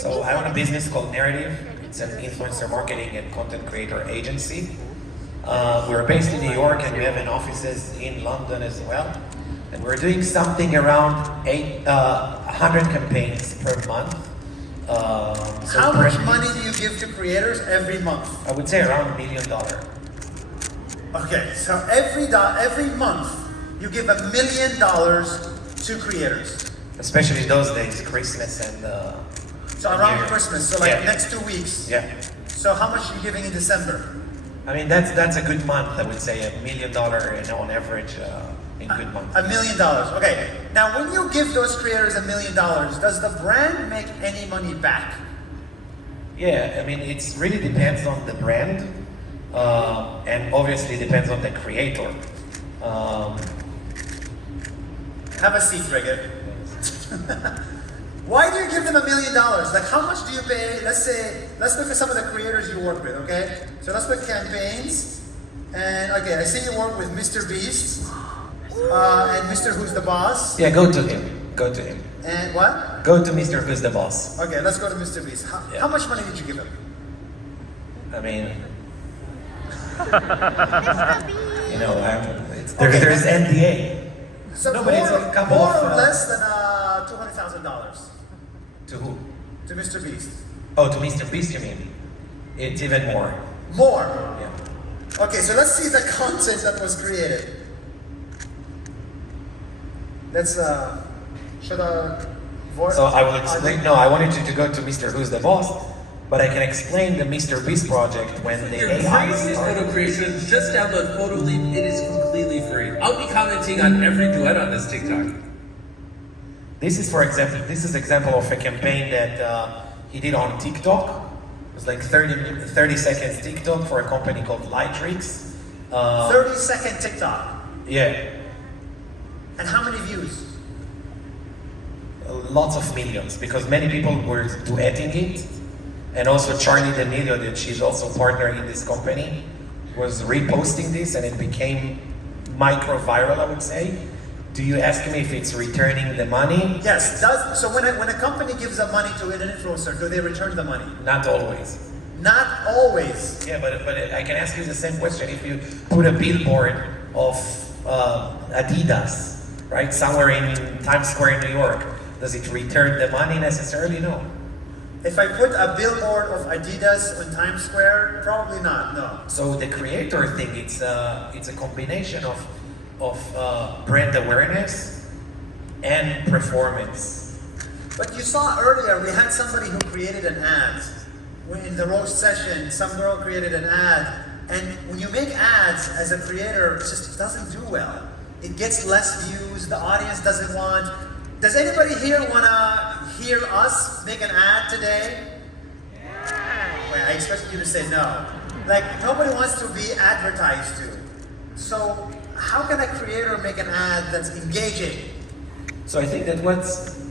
So I own a business called Narrative. It's an influencer marketing and content creator agency. We're based in New York and we have offices in London as well. And we're doing something around 100 campaigns per month. How much money do you give to creators every month? I would say around $1 million. Okay, so every month you give $1 million to creators. Especially those days, Christmas and so around Christmas, so like next 2 weeks. Yeah. So how much are you giving in December? I mean, that's a good month, I would say, $1 million on average in good months. $1 million, okay. Now when you give those creators $1 million, does the brand make any money back? Yeah, I mean, it really depends on the brand, and obviously depends on the creator. Have a seat, Brigitte. Why do you give them $1 million? Like, how much do you pay? Let's look at some of the creators you work with, okay? So let's look at campaigns. And okay, I see you work with Mr. Beast and Mr. Who's the Boss. Yeah, go to him. Go to him. And what? Go to Mr. Who's the Boss. Okay, let's go to Mr. Beast. How much money did you give him? I mean, you know, there's NDA. So no, but it's a couple more of, or less than $200,000. To who? To Mr. Beast. Oh, to Mr. Beast, you mean? It's even more. More? Yeah. Okay, so let's see the content that was created. Let's, should I... So I will explain, no, I wanted you to go to Mr. Who's the Boss, but I can explain the Mr. Beast project when the AI started. Photo creations, just download PhotoLeap, it is completely free. I'll be commenting on every duet on this TikTok. This is, for example, example of a campaign that he did on TikTok. It was like 30 seconds TikTok for a company called Lightrix. 30-second TikTok. Yeah. And how many views? Lots of millions, because many people were duetting it. And also Charlie D'Amelio, that she's also partner in this company, was reposting this and it became micro-viral, I would say. Do you ask me if it's returning the money? Yes. So when a company gives the money to an influencer, do they return the money? Not always. Not always. Yeah, but I can ask you the same question. If you put a billboard of Adidas, right, somewhere in Times Square in New York, does it return the money necessarily? No. If I put a billboard of Adidas in Times Square, probably not, no. So the creator thing, it's a combination of brand awareness and performance. But you saw earlier, we had somebody who created an ad. In the roast session, some girl created an ad, and when you make ads as a creator, it just doesn't do well. It gets less views, the audience doesn't want. Does anybody here want to hear us make an ad today? Yeah. Wait, I expected you to say no. Like, nobody wants to be advertised to. So, how can a creator make an ad that's engaging? So I think that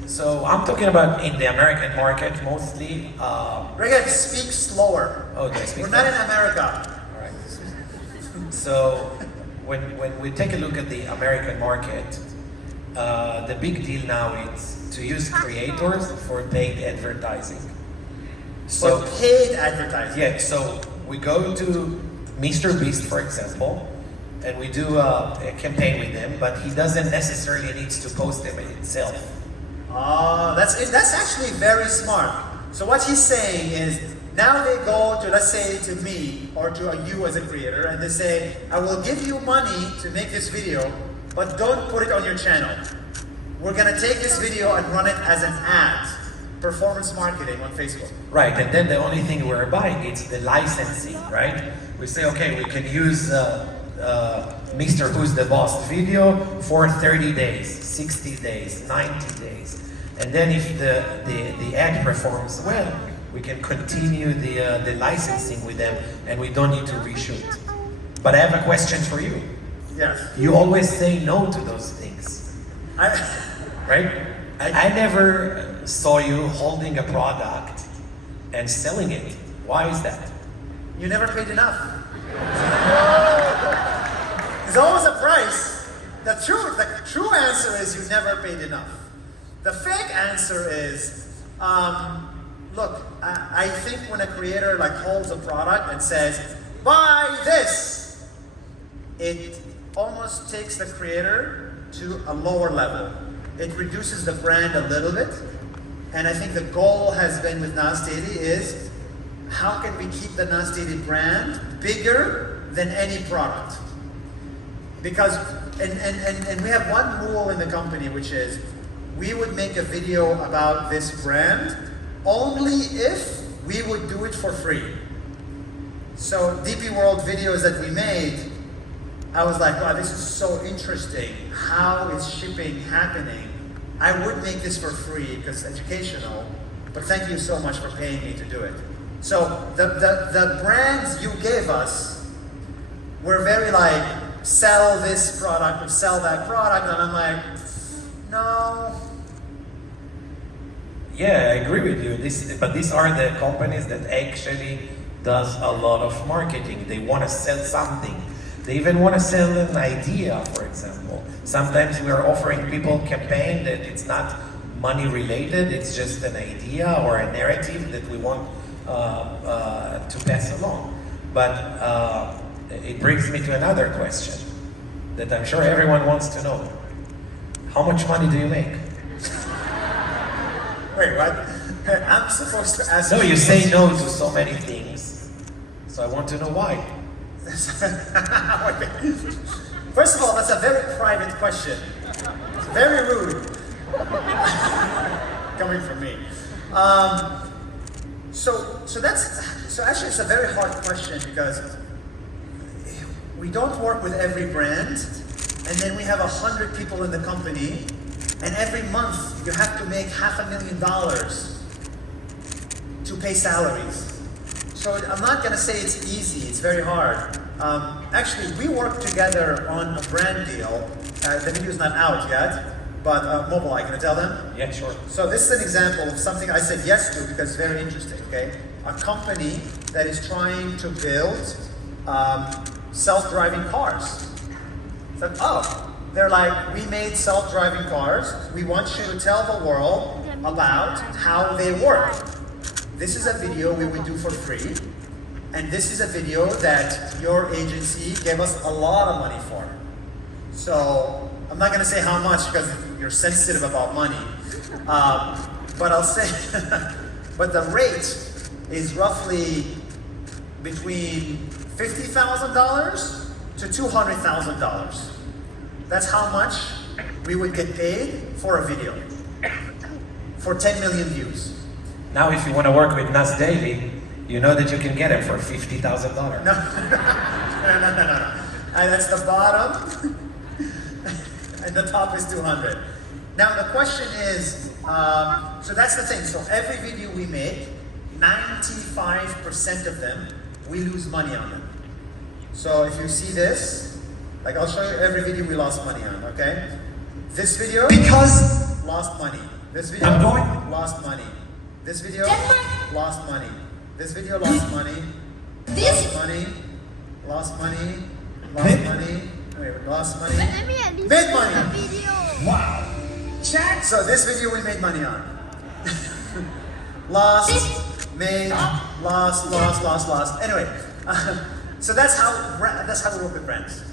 so I'm talking about in the American market mostly. Reggae, speak slower. Oh, do I speak We're not in America. All right. So when we take a look at the American market, the big deal now is to use creators for paid advertising. So paid advertising. Yeah. So we go to Mr. Beast, for example, and we do a campaign with him, but he doesn't necessarily need to post them himself. Oh, that's actually very smart. So what he's saying is, now they go to, let's say, to me, or to you as a creator, and they say, I will give you money to make this video, but don't put it on your channel. We're gonna take this video and run it as an ad. Performance marketing on Facebook. Right, and then the only thing we're buying is the licensing, right? We say, okay, we can use Mr. Who's the Boss video for 30 days, 60 days, 90 days. And then if the ad performs well, we can continue the licensing with them and we don't need to reshoot. But I have a question for you. Yes. You always say no to those things. Right? I never saw you holding a product and selling it. Why is that? You never paid enough. There's always a price. The true answer is you never paid enough. The fake answer is, look, I think when a creator like holds a product and says, buy this, it almost takes the creator to a lower level. It reduces the brand a little bit. And I think the goal has been with Nas Daily is, how can we keep the Nas Daily brand bigger than any product? Because, and we have one rule in the company, which is, we would make a video about this brand only if we would do it for free. So DP World videos that we made, I was like, wow, this is so interesting. How is shipping happening? I would make this for free because it's educational, but thank you so much for paying me to do it. So the brands you gave us were very like, sell this product or sell that product, and I'm like, no. Yeah, I agree with you. But these are the companies that actually does a lot of marketing. They want to sell something. They even want to sell an idea, for example. Sometimes we are offering people campaign that it's not money related, it's just an idea or a narrative that we want to pass along. But it brings me to another question that I'm sure everyone wants to know. How much money do you make? Wait, what? I'm supposed to ask No, you say no to so many things, so I want to know why. First of all, that's a very private question. It's very rude. Coming from me. So actually it's a very hard question because we don't work with every brand, and then we have 100 people in the company, and every month you have to make $500,000 to pay salaries. So I'm not going to say it's easy, it's very hard. Actually, we worked together on a brand deal. The video's not out yet, but Mobileye, can I tell them? Yeah, sure. So this is an example of something I said yes to because it's very interesting, okay? A company that is trying to build self-driving cars. So, oh, they're like, we made self-driving cars. We want you to tell the world about how they work. This is a video we would do for free. And this is a video that your agency gave us a lot of money for. So I'm not going to say how much because you're sensitive about money. But I'll say, but the rate is roughly between $50,000 to $200,000. That's how much we would get paid for a video for 10 million views. Now, if you want to work with Nas Daily, you know that you can get it for $50,000. No. And that's the bottom, and the top is 200. Now the question is, so that's the thing. So every video we make, 95% of them, we lose money on them. So if you see this, like I'll show you every video we lost money on, okay? This video, Because lost money. This video, I'm going- lost money. This video, Denmark. lost money. This video, lost money. This. Lost money. Lost money. Lost money. Wait, lost money. Let me at least Made see money. the video. wow, Jack. So this video we made money on. Lost, made, lost. Anyway, so that's how we work with brands.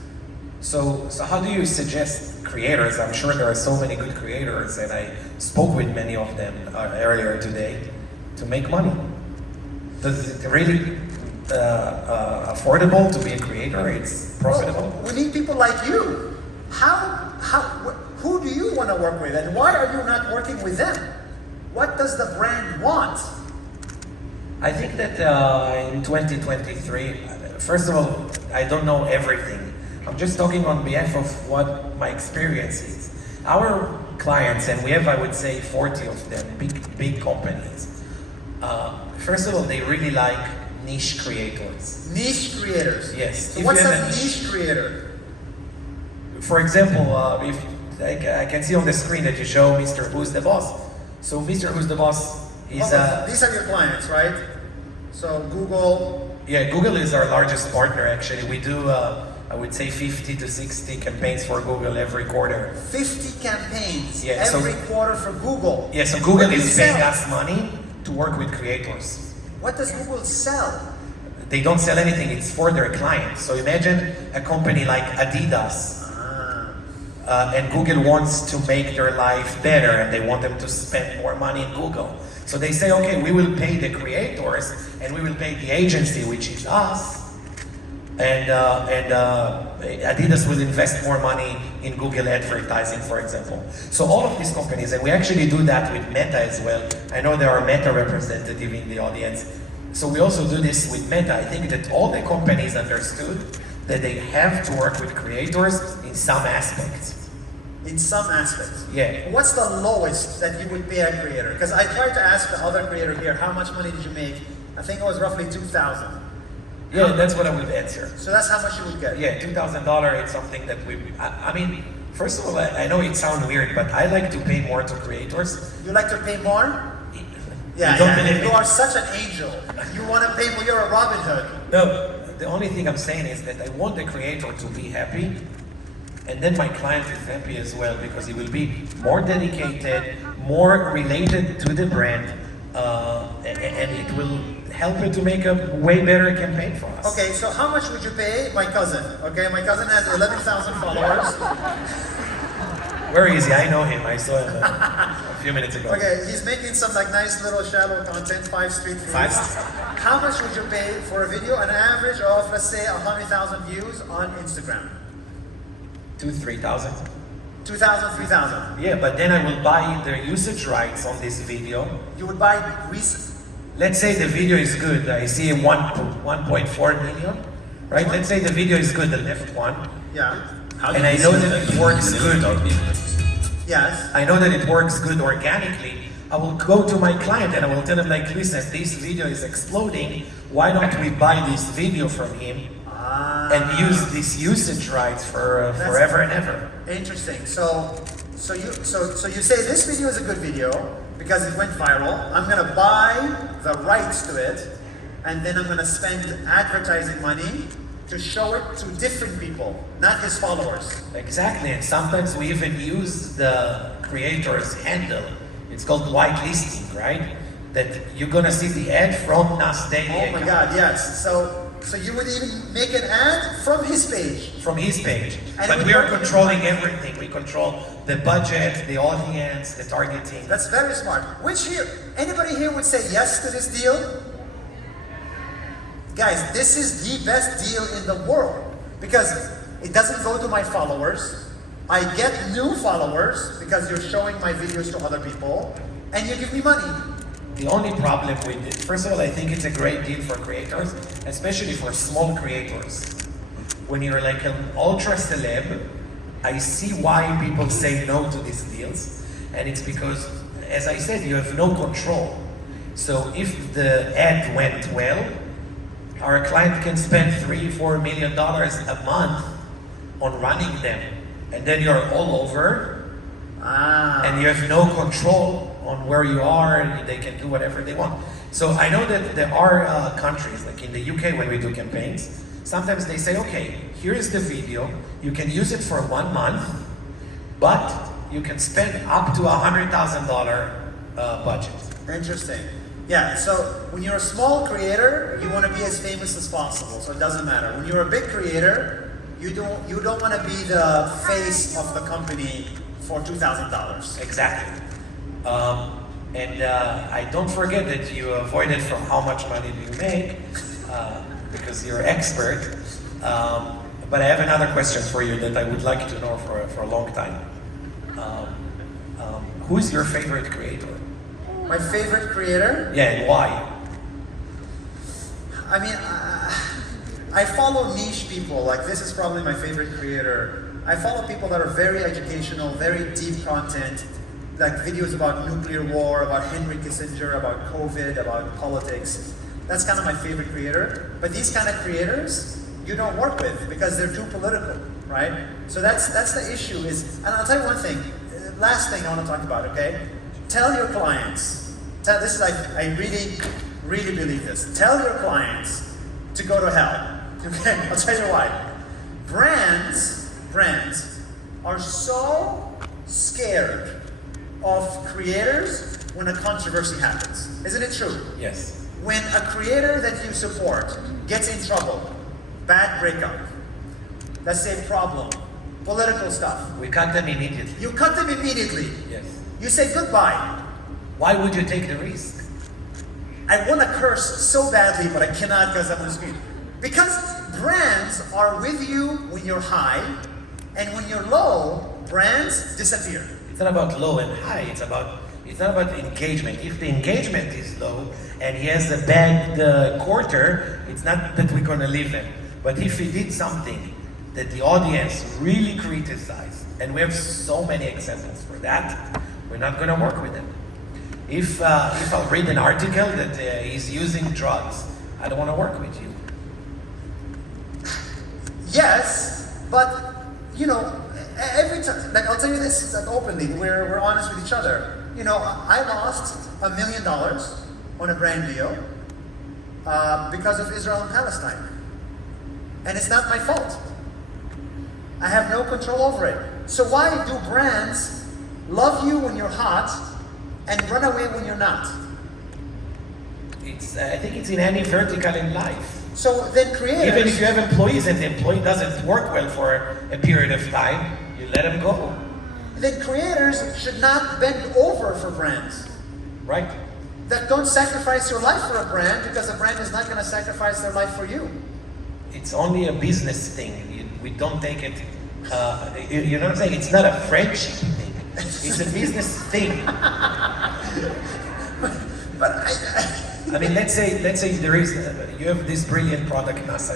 So how do you suggest creators? I'm sure there are so many good creators, and I spoke with many of them earlier today, to make money. Is it really affordable to be a creator? It's profitable? Well, we need people like you. Who do you want to work with, and why are you not working with them? What does the brand want? I think that in 2023, first of all, I don't know everything. I'm just talking on behalf of what my experience is. Our clients, and we have, I would say, 40 of them, big companies. First of all, they really like niche creators. Niche creators. Yes. So If what's you a have niche creator? For example, if I can see on the screen that you show Mr. Who's the Boss. So Mr. Who's the Boss is These are your clients, right? So Google. yeah, Google is our largest partner actually. We do I would say 50 to 60 campaigns for Google every quarter. 50 campaigns Yeah, so- every quarter for Google. Yeah, so Google What do you is paying sell? us money to work with creators. What does Google sell? They don't sell anything, it's for their clients. So imagine a company like Adidas, and Google wants to make their life better and they want them to spend more money in Google. So they say, okay, we will pay the creators and we will pay the agency, which is us, and Adidas will invest more money in Google advertising, for example. So all of these companies, and we actually do that with Meta as well. I know there are Meta representatives in the audience. So we also do this with Meta. I think that all the companies understood that they have to work with creators in some aspects. In some aspects. Yeah. What's the lowest that you would pay a creator? Because I tried to ask the other creator here, how much money did you make? I think it was roughly $2,000. Yeah, that's what I would answer. So that's how much you would get? Yeah, $2,000, it's something that I mean, first of all, I know it sounds weird, but I like to pay more to creators. You like to pay more? Yeah, You don't believe me? you are such an angel. You want to pay more, you're a Robin Hood. No, the only thing I'm saying is that I want the creator to be happy, and then my client is happy as well, because he will be more dedicated, more related to the brand, and it will help him to make a way better campaign for us. Okay, so how much would you pay my cousin? Okay, my cousin has 11,000 followers. Very easy, I know him, I saw him a few minutes ago. Okay, he's making some like nice little shallow content, 5 street foods. How much would you pay for a video, an average of, let's say, 100,000 views on Instagram? 2,000, 3,000. 2,000, 3,000. Yeah, but then I will buy the usage rights on this video. You would buy recent. Let's say the video is good. I see 1.4 million, right? Let's say the video is good, the left one. Yeah. And I know that it works good. Yes. I know that it works good organically. I will go to my client and I will tell him like, listen, this video is exploding. Why don't we buy this video from him and use this usage rights for forever and ever? Interesting. So you say this video is a good video because it went viral. I'm gonna buy the rights to it, and then I'm gonna spend advertising money to show it to different people, not his followers. Exactly, and sometimes we even use the creator's handle. It's called whitelisting, right? That you're gonna see the ad from Nas Daily. Oh my God, yes. So you would even make an ad from his page. From his page. And But we are controlling everything. We control the budget, the audience, the targeting. That's very smart. Anybody here would say yes to this deal? Guys, this is the best deal in the world because it doesn't go to my followers. I get new followers because you're showing my videos to other people, and you give me money. The only problem with it, first of all, I think it's a great deal for creators, especially for small creators. When you're like an ultra celeb, I see why people say no to these deals, and it's because, as I said, you have no control. So if the ad went well, our client can spend $3-4 million a month on running them, and then you're all over, and you have no control on where you are, and they can do whatever they want. So I know that there are countries, like in the UK when we do campaigns, sometimes they say, okay, here is the video, you can use it for 1 month, but you can spend up to $100,000 budget. Interesting. Yeah, so when you're a small creator, you want to be as famous as possible, so it doesn't matter. When you're a big creator, you don't want to be the face of the company for $2,000. Exactly. I don't forget that you avoided from how much money do you make, because you're expert. But I have another question for you that I would like to know for a long time. Who is your favorite creator? My favorite creator? Yeah, and why? I mean, I follow niche people. Like, this is probably my favorite creator. I follow people that are very educational, very deep content, like videos about nuclear war, about Henry Kissinger, about COVID, about politics. That's kind of my favorite creator. But these kind of creators, you don't work with because they're too political, right? So that's the issue is, and I'll tell you one thing, last thing I want to talk about, okay? Tell your clients, this is like, I really, really believe this. Tell your clients to go to hell, okay? I'll tell you why. Brands are so scared of creators when a controversy happens. Isn't it true? Yes. when a creator that you support gets in trouble, bad breakup, let's say problem, political stuff, We cut them immediately. you cut them immediately. Yes. You say goodbye. Why would you take the risk? I want to curse so badly, but I cannot because I'm on the screen. Because brands are with you when you're high, and when you're low, brands disappear. It's not about low and high. It's not about engagement. If the engagement is low and he has a bad quarter, it's not that we're going to leave him. But if he did something that the audience really criticized, and we have so many examples for that, we're not going to work with him. If I'll read an article that he's using drugs, I don't want to work with you. Yes, but you know, every time, like I'll tell you this like, openly, we're honest with each other. You know, I lost $1 million on a brand deal because of Israel and Palestine, and it's not my fault. I have no control over it. So why do brands love you when you're hot and run away when you're not? I think it's in any vertical in life. So then creators... Even if you have employees and the employee doesn't work well for a period of time, you let him go. Then creators should not bend over for brands. Right? That don't sacrifice your life for a brand because a brand is not going to sacrifice their life for you. It's only a business thing. We don't take it, you know what I'm saying? It's not a friendship thing. It's a business thing. But I mean, let's say there is, you have this brilliant product, Nas,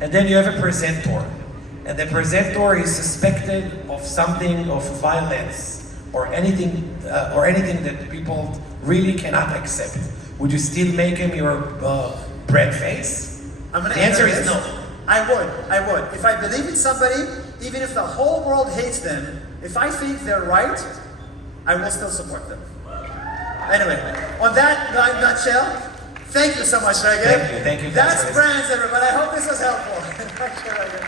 and then you have a presenter, and the presenter is suspected of something of violence or anything that people really cannot accept. Would you still make him your bread face? I'm gonna The answer this. is no. I would. If I believe in somebody, even if the whole world hates them, if I think they're right, I will still support them. Anyway, on that nutshell, thank you so much, Reagan. Thank you. That's brands, everybody. I hope this was helpful. Thank you, Reagan.